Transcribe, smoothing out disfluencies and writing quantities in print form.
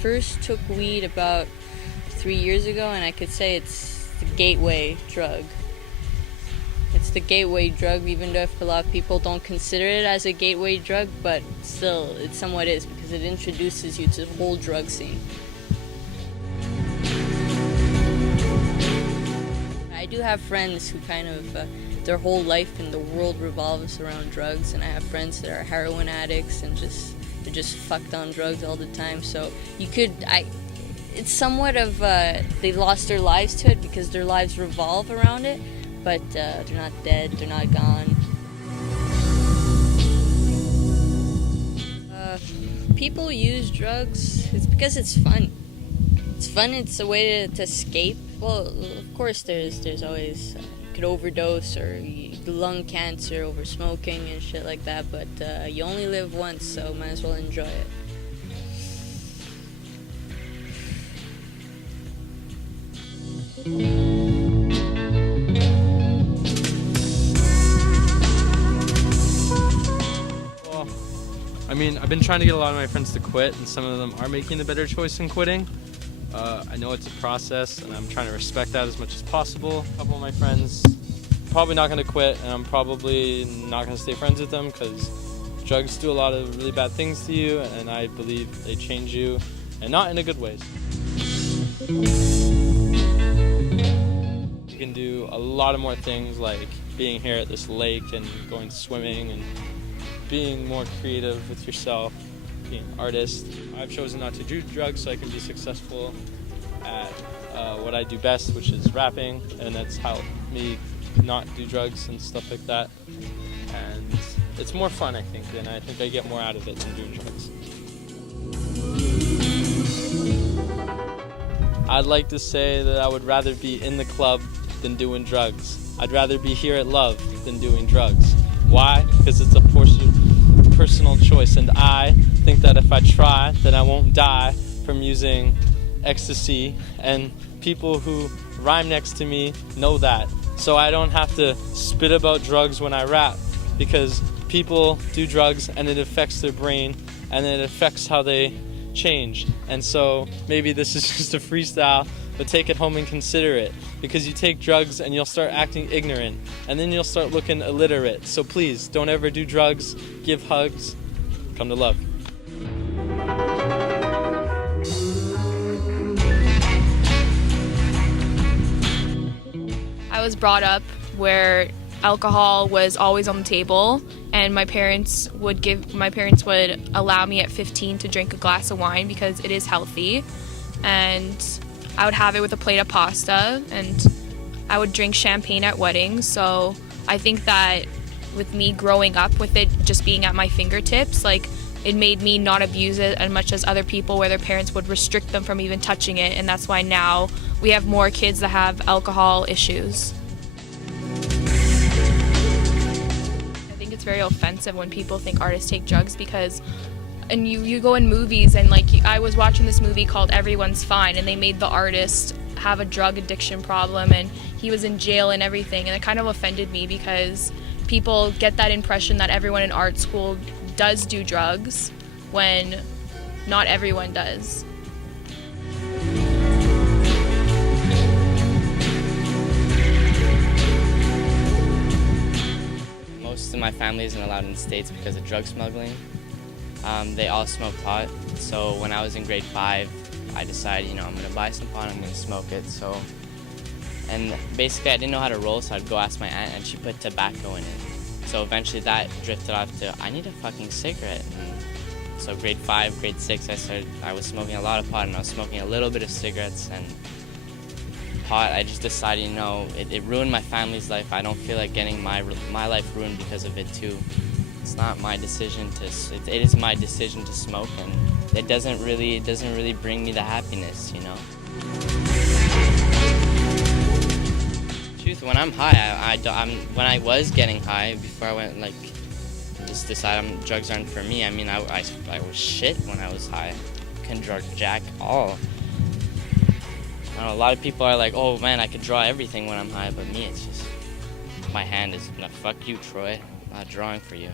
first took weed about 3 years ago, and I could say it's the gateway drug. It's the gateway drug, even though if a lot of people don't consider it as a gateway drug, but still, it somewhat is, because it introduces you to the whole drug scene. I do have friends who kind of, their whole life in the world revolves around drugs, and I have friends that are heroin addicts and they're just fucked on drugs all the time. So it's somewhat of, they lost their lives to it because their lives revolve around it, but they're not dead, they're not gone. People use drugs, it's because it's fun. It's fun, it's a way to escape. Well, of course there's always, you could overdose or lung cancer over smoking and shit like that, but you only live once, so might as well enjoy it. Well, I mean, I've been trying to get a lot of my friends to quit, and some of them are making the better choice in quitting. I know it's a process, and I'm trying to respect that as much as possible. A couple of my friends probably not going to quit, and I'm probably not going to stay friends with them because drugs do a lot of really bad things to you, and I believe they change you, and not in a good ways. You can do a lot of more things, like being here at this lake and going swimming and being more creative with yourself, being an artist. I've chosen not to do drugs so I can be successful at what I do best, which is rapping, and that's helped me not do drugs and stuff like that. And it's more fun, I think, and I think I get more out of it than doing drugs. I'd like to say that I would rather be in the club than doing drugs. I'd rather be here at Love than doing drugs. Why? Because it's a personal choice, and I think that if I try, then I won't die from using ecstasy, and people who rhyme next to me know that. So I don't have to spit about drugs when I rap, because people do drugs and it affects their brain and it affects how they change. And so maybe this is just a freestyle, but take it home and consider it, because you take drugs and you'll start acting ignorant, and then you'll start looking illiterate. So please, don't ever do drugs, give hugs, come to Love. I was brought up where alcohol was always on the table, and my parents would allow me at 15 to drink a glass of wine because it is healthy, and I would have it with a plate of pasta, and I would drink champagne at weddings. So I think that with me growing up with it just being at my fingertips, like, it made me not abuse it as much as other people where their parents would restrict them from even touching it, and that's why now we have more kids that have alcohol issues. I think it's very offensive when people think artists take drugs, because and you go in movies and, like, I was watching this movie called Everyone's Fine, and they made the artist have a drug addiction problem, and he was in jail and everything, and it kind of offended me because people get that impression that everyone in art school does do drugs when not everyone does. Most of my family isn't allowed in the States because of drug smuggling. They all smoke pot, so when I was in grade 5, I decided, I'm going to buy some pot, I'm going to smoke it. And basically I didn't know how to roll, so I'd go ask my aunt, and she put tobacco in it. So eventually that drifted off to, I need a fucking cigarette. And so grade 5, grade 6, I was smoking a lot of pot, and I was smoking a little bit of cigarettes, and pot, I just decided, it ruined my family's life. I don't feel like getting my life ruined because of it too. It's not my decision it is my decision to smoke, and it doesn't really bring me the happiness, Truth, when I'm high, when I was getting high, before I went, just decided drugs aren't for me. I mean, I was shit when I was high. Couldn't draw jack all. I know a lot of people are like, oh man, I could draw everything when I'm high, but me, it's just, my hand is, no, fuck you, Troy, I'm not drawing for you.